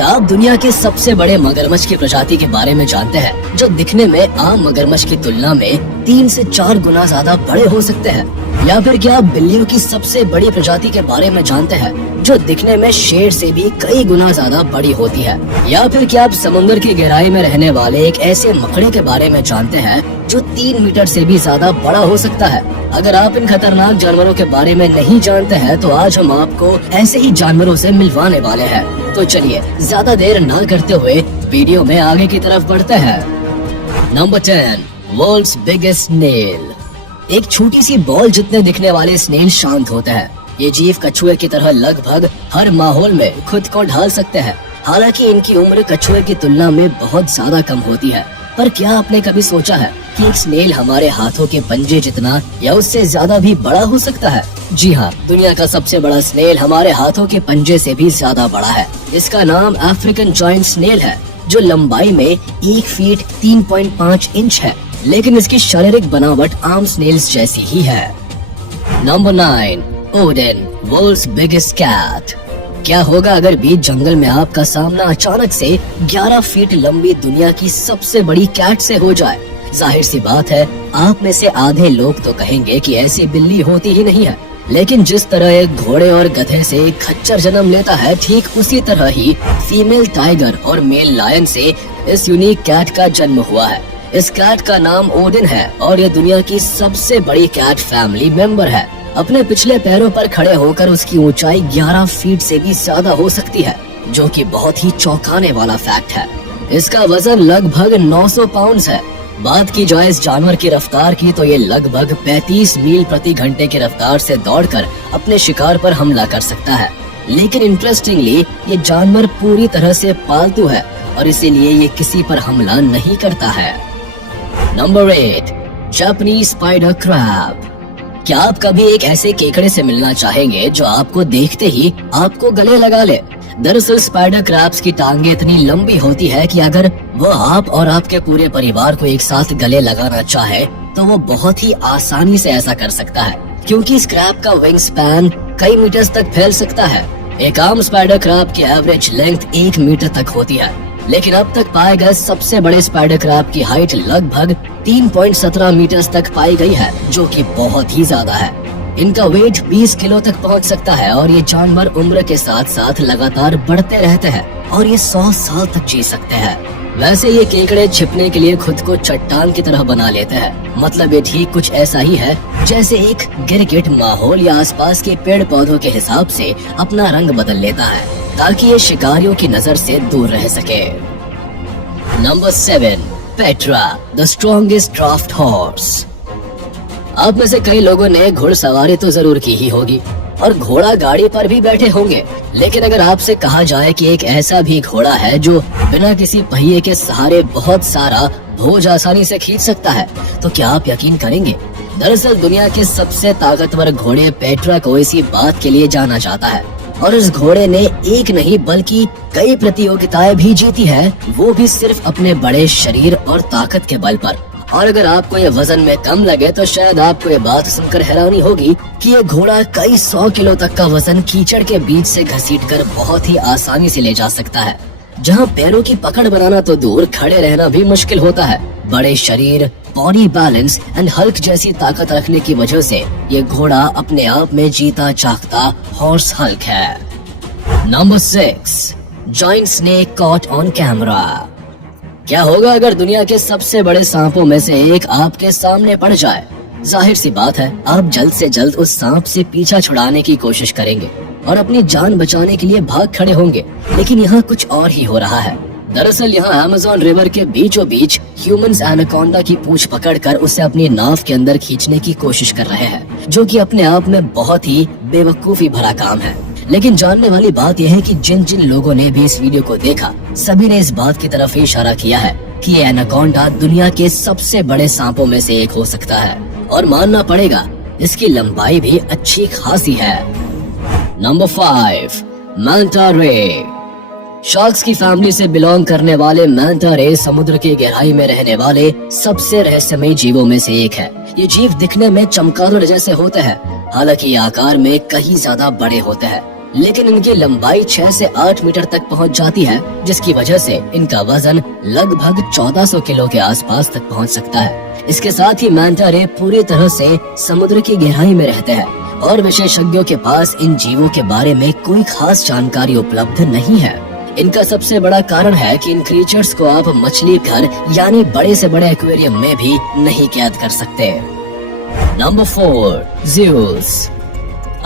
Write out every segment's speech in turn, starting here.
क्या आप दुनिया के सबसे बड़े मगरमच्छ की प्रजाति के बारे में जानते हैं, जो दिखने में आम मगरमच्छ की तुलना में 3 से 4 गुना ज्यादा बड़े हो सकते हैं? या फिर क्या आप बिल्लियों की सबसे बड़ी प्रजाति के बारे में जानते हैं, जो दिखने में शेर से भी कई गुना ज्यादा बड़ी होती है? या फिर क्या आप समुद्र की गहराई में रहने वाले एक ऐसे मकड़े के बारे में जानते हैं जो 3 मीटर से भी ज्यादा बड़ा हो सकता है? अगर आप इन खतरनाक जानवरों के बारे में नहीं जानते हैं तो आज हम आपको ऐसे ही जानवरों से मिलवाने वाले हैं। तो चलिए ज्यादा देर ना करते हुए वीडियो में आगे की तरफ बढ़ते हैं। Number 10, world's biggest snail. एक छोटी सी बॉल जितने दिखने वाले स्नेल शांत होते हैं। ये जीव कछुए की तरह लगभग हर माहौल में खुद को ढाल सकते हैं। हालांकि इनकी उम्र कछुए की तुलना में बहुत ज्यादा कम होती है। पर क्या आपने कभी सोचा है कि एक स्नेल हमारे हाथों के पंजे जितना या उससे ज्यादा भी बड़ा हो सकता है? जी हाँ, दुनिया का सबसे बड़ा स्नेल हमारे हाथों के पंजे से भी ज्यादा बड़ा है। इसका नाम अफ्रीकन जॉइंट स्नेल है, जो लंबाई में 1 फीट 3.5 इंच है, लेकिन इसकी शारीरिक बनावट आम स्नेल्स जैसी ही है। नंबर 9, ओडेन, वर्ल्ड्स बिगेस्ट कैट। क्या होगा अगर बीच जंगल में आपका सामना अचानक से 11 फीट लंबी दुनिया की सबसे बड़ी कैट से हो जाए? जाहिर सी बात है, आप में से आधे लोग तो कहेंगे कि ऐसी बिल्ली होती ही नहीं है। लेकिन जिस तरह एक घोड़े और गधे से एक खच्चर जन्म लेता है, ठीक उसी तरह ही फीमेल टाइगर और मेल लायन से इस यूनिक कैट का जन्म हुआ है। इस कैट का नाम ओडिन है और ये दुनिया की सबसे बड़ी कैट फैमिली मेंबर है। अपने पिछले पैरों पर खड़े होकर उसकी ऊंचाई 11 फीट से भी ज्यादा हो सकती है, जो कि बहुत ही चौंकाने वाला फैक्ट है। इसका वजन लगभग 900 पाउंड है। बात की जाए इस जानवर की रफ्तार की तो ये लगभग 35 मील प्रति घंटे की रफ्तार से दौड़कर अपने शिकार पर हमला कर सकता है। लेकिन इंटरेस्टिंगली ये जानवर पूरी तरह से पालतू है और इसीलिए ये किसी पर हमला नहीं करता है। Number 8, Japanese spider crab. क्या आप कभी एक ऐसे केकड़े से मिलना चाहेंगे जो आपको देखते ही आपको गले लगा ले? दरअसल स्पाइडर क्रैब्स की टांगे इतनी लंबी होती है कि अगर वो आप और आपके पूरे परिवार को एक साथ गले लगाना चाहे तो वो बहुत ही आसानी से ऐसा कर सकता है, क्योंकि इस क्रैब का विंग स्पैन कई मीटर्स तक फैल सकता है। एक आम स्पाइडर क्रैब की एवरेज लेंथ 1 मीटर तक होती है, लेकिन अब तक पाए गए सबसे बड़े स्पाइडर क्रैब की हाइट लगभग 3.17 मीटर्स तक पाई गई है, जो कि बहुत ही ज्यादा है। इनका वेट 20 किलो तक पहुंच सकता है और ये जानवर उम्र के साथ साथ लगातार बढ़ते रहते हैं और ये 100 साल तक जी सकते हैं। वैसे ये केकड़े छिपने के लिए खुद को चट्टान की तरह बना लेते हैं। मतलब ये ठीक कुछ ऐसा ही है जैसे एक गिरगिट माहौल या आसपास के पेड़ पौधों के हिसाब से अपना रंग बदल लेता है ताकि ये शिकारियों की नजर से दूर रह सके। Number 7, Petra, the strongest draft horse. आप में से कई लोगों ने घुड़सवारी तो जरूर की ही होगी और घोड़ा गाड़ी पर भी बैठे होंगे, लेकिन अगर आपसे कहा जाए कि एक ऐसा भी घोड़ा है जो बिना किसी पहिए के सहारे बहुत सारा बोझ आसानी से खींच सकता है, तो क्या आप यकीन करेंगे? दरअसल दुनिया के सबसे ताकतवर घोड़े पेट्रा को इसी बात के लिए जाना जाता है और इस घोड़े ने एक नहीं बल्कि कई प्रतियोगिताएं भी जीती है, वो भी सिर्फ अपने बड़े शरीर और ताकत के बल पर। और अगर आपको ये वजन में कम लगे तो शायद आपको ये बात सुनकर हैरानी होगी कि ये घोड़ा कई 100 किलो तक का वजन कीचड़ के बीच से घसीटकर बहुत ही आसानी से ले जा सकता है, जहां पैरों की पकड़ बनाना तो दूर, खड़े रहना भी मुश्किल होता है। बड़े शरीर, बॉडी बैलेंस एंड हल्क जैसी ताकत रखने की वजह से ये घोड़ा अपने आप में जीता जागता हॉर्स हल्क है। Number 6, giant snake caught on camera. क्या होगा अगर दुनिया के सबसे बड़े सांपों में से एक आपके सामने पड़ जाए? जाहिर सी बात है, आप जल्द से जल्द उस सांप से पीछा छुड़ाने की कोशिश करेंगे और अपनी जान बचाने के लिए भाग खड़े होंगे, लेकिन यहाँ कुछ और ही हो रहा है। दरअसल यहाँ अमेज़न रिवर के बीचों बीच ह्यूमंस एनाकोंडा की पूंछ पकड़कर उसे अपनी नाव के अंदर खींचने की कोशिश कर रहे हैं, जो कि अपने आप में बहुत ही बेवकूफी भरा काम है। लेकिन जानने वाली बात यह है कि जिन जिन लोगों ने भी इस वीडियो को देखा, सभी ने इस बात की तरफ ही इशारा किया है कि ये एनाकोंडा दुनिया के सबसे बड़े सांपों में से एक हो सकता है और मानना पड़ेगा इसकी लंबाई भी अच्छी खासी है। नंबर 5, मैंटा रे। शार्क्स की फैमिली से बिलोंग करने वाले मैंटा रे समुद्र की गहराई में रहने वाले सबसे रहस्यमयी जीवों में से एक है। ये जीव दिखने में चमगादड़ जैसे होते हैं, हालांकि ये आकार में कहीं ज्यादा बड़े होते हैं। लेकिन इनकी लंबाई 6 से 8 मीटर तक पहुंच जाती है, जिसकी वजह से इनका वजन लगभग 1400 किलो के आसपास तक पहुंच सकता है। इसके साथ ही मैंटा रे पूरी तरह से समुद्र की गहराई में रहते हैं और विशेषज्ञों के पास इन जीवों के बारे में कोई खास जानकारी उपलब्ध नहीं है। इनका सबसे बड़ा कारण है कि इन क्रीचर्स को आप मछली घर यानी बड़े से बड़े एक्वेरियम में भी नहीं कैद कर सकते। Number 4, Zeus.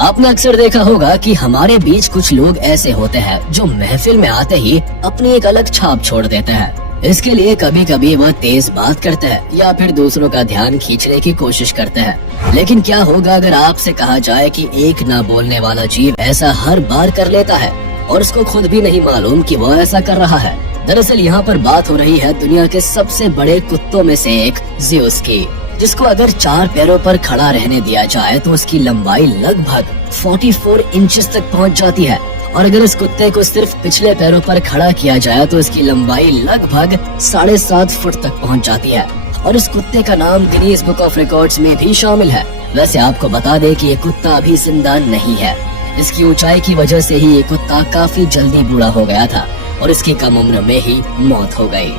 आपने अक्सर देखा होगा कि हमारे बीच कुछ लोग ऐसे होते हैं जो महफिल में आते ही अपनी एक अलग छाप छोड़ देते हैं। इसके लिए कभी कभी वह तेज बात करते हैं या फिर दूसरों का ध्यान खींचने की कोशिश करते हैं। लेकिन क्या होगा अगर आपसे कहा जाए कि एक ना बोलने वाला जीव ऐसा हर बार कर लेता है और उसको खुद भी नहीं मालूम कि वह ऐसा कर रहा है। दरअसल यहाँ पर बात हो रही है दुनिया के सबसे बड़े कुत्तों में से एक ज़्यूस की, जिसको अगर 4 पैरों पर खड़ा रहने दिया जाए तो उसकी लंबाई लगभग 44 इंचेस तक पहुंच जाती है, और अगर इस कुत्ते को सिर्फ पिछले पैरों पर खड़ा किया जाए तो इसकी लंबाई लगभग 7.5 फुट तक पहुंच जाती है। और इस कुत्ते का नाम गिनीज बुक ऑफ रिकॉर्ड्स में भी शामिल है। वैसे आपको बता दें कि ये कुत्ता अभी जिंदा नहीं है। इसकी ऊंचाई की वजह से ही ये कुत्ता काफी जल्दी बूढ़ा हो गया था और इसकी कम उम्र में ही मौत हो गई।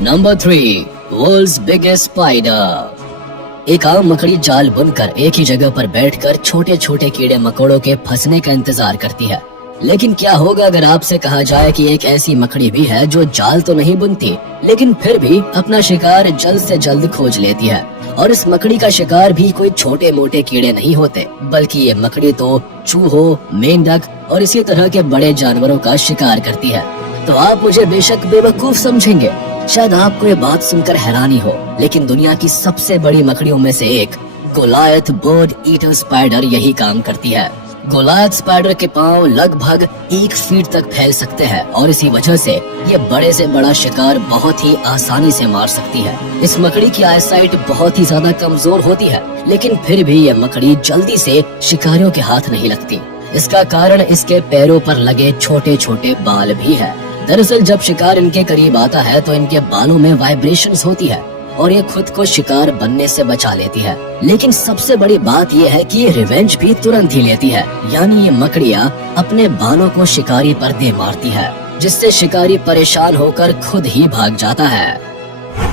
Number 3, world's biggest spider. एक आम मकड़ी जाल बुनकर एक ही जगह पर बैठकर छोटे छोटे कीड़े मकोड़ों के फंसने का इंतजार करती है। लेकिन क्या होगा अगर आपसे कहा जाए कि एक ऐसी मकड़ी भी है जो जाल तो नहीं बुनती, लेकिन फिर भी अपना शिकार जल्द से जल्द खोज लेती है। और इस मकड़ी का शिकार भी कोई छोटे मोटे कीड़े नहीं होते, बल्कि ये मकड़ी तो चूहों, मेंढक और इसी तरह के बड़े जानवरों का शिकार करती है। तो आप मुझे बेशक बेवकूफ समझेंगे, शायद आपको ये बात सुनकर हैरानी हो, लेकिन दुनिया की सबसे बड़ी मकड़ियों में से एक गोलायथ बर्ड ईटर स्पाइडर यही काम करती है। गोलायथ स्पाइडर के पांव लगभग 1 फीट तक फैल सकते हैं और इसी वजह से ये बड़े से बड़ा शिकार बहुत ही आसानी से मार सकती है। इस मकड़ी की आईसाइट बहुत ही ज्यादा कमजोर होती है, लेकिन फिर भी ये मकड़ी जल्दी से शिकारियों के हाथ नहीं लगती। इसका कारण इसके पैरों पर लगे छोटे छोटे बाल भी है। दरअसल जब शिकार इनके करीब आता है तो इनके बालों में वाइब्रेशंस होती है और ये खुद को शिकार बनने से बचा लेती है। लेकिन सबसे बड़ी बात ये है कि ये रिवेंज भी तुरंत ही लेती है, यानी ये मकड़ियाँ अपने बालों को शिकारी पर दे मारती है, जिससे शिकारी परेशान होकर खुद ही भाग जाता है।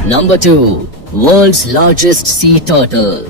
Number 2, world's largest sea turtle.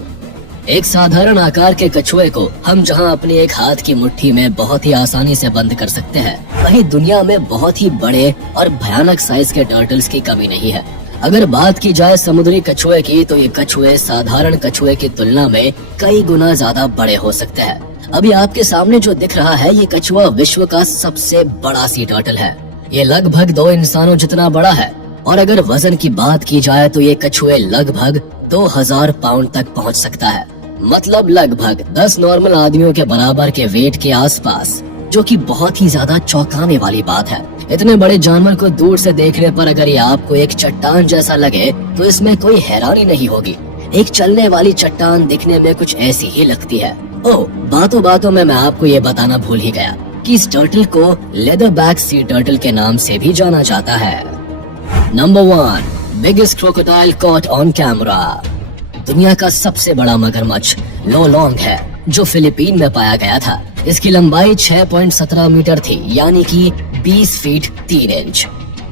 एक साधारण आकार के कछुए को हम जहां अपने एक हाथ की मुट्ठी में बहुत ही आसानी से बंद कर सकते हैं, वहीं दुनिया में बहुत ही बड़े और भयानक साइज के टर्टल्स की कमी नहीं है। अगर बात की जाए समुद्री कछुए की, तो ये कछुए साधारण कछुए की तुलना में कई गुना ज्यादा बड़े हो सकते हैं। अभी आपके सामने जो दिख रहा है ये कछुआ विश्व का सबसे बड़ा सी टर्टल है। ये लगभग 2 इंसानों जितना बड़ा है और अगर वजन की बात की जाए तो ये कछुए लगभग 2000 पाउंड तक पहुंच सकता है, मतलब लगभग 10 नॉर्मल आदमियों के बराबर के वेट के आसपास, जो कि बहुत ही ज्यादा चौंकाने वाली बात है। इतने बड़े जानवर को दूर से देखने पर अगर ये आपको एक चट्टान जैसा लगे तो इसमें कोई हैरानी नहीं होगी। एक चलने वाली चट्टान दिखने में कुछ ऐसी ही लगती है। ओह, बातों बातों में मैं आपको ये बताना भूल ही गया कि इस टर्टल को लेदरबैक सी टर्टल के नाम से भी जाना जाता है। Number 1, biggest crocodile caught on camera. दुनिया का सबसे बड़ा मगरमच्छ लोलोंग है, जो फिलीपीन में पाया गया था। इसकी लंबाई 6.17 मीटर थी, यानी कि 20 फीट 3 इंच।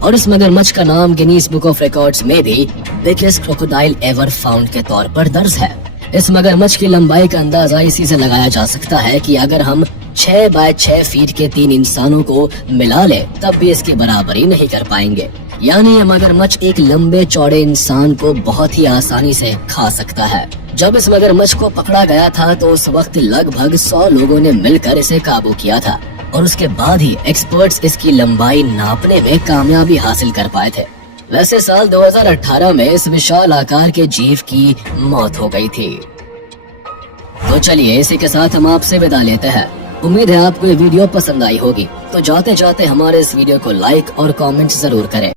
और इस मगरमच्छ का नाम गिनीज बुक ऑफ रिकॉर्ड्स में भी बिगेस्ट क्रोकोडाइल एवर फाउंड के तौर पर दर्ज है। इस मगरमच्छ की लंबाई का अंदाजा इसी से लगाया जा सकता है कि अगर हम 6 बाय 6 फीट के 3 इंसानों को मिला ले तब भी इसकी बराबरी नहीं कर पाएंगे। यानी ये मगरमच्छ एक लंबे चौड़े इंसान को बहुत ही आसानी से खा सकता है। जब इस मगरमच्छ को पकड़ा गया था तो उस वक्त लगभग 100 लोगों ने मिलकर इसे काबू किया था और उसके बाद ही एक्सपर्ट्स इसकी लंबाई नापने में कामयाबी हासिल कर पाए थे। वैसे साल 2018 में इस विशाल आकार के जीव की मौत हो गई थी। तो चलिए इसी के साथ हम आपसे विदा लेते हैं। उम्मीद है आपको ये वीडियो पसंद आई होगी। तो जाते जाते हमारे इस वीडियो को लाइक और कमेंट जरूर करें।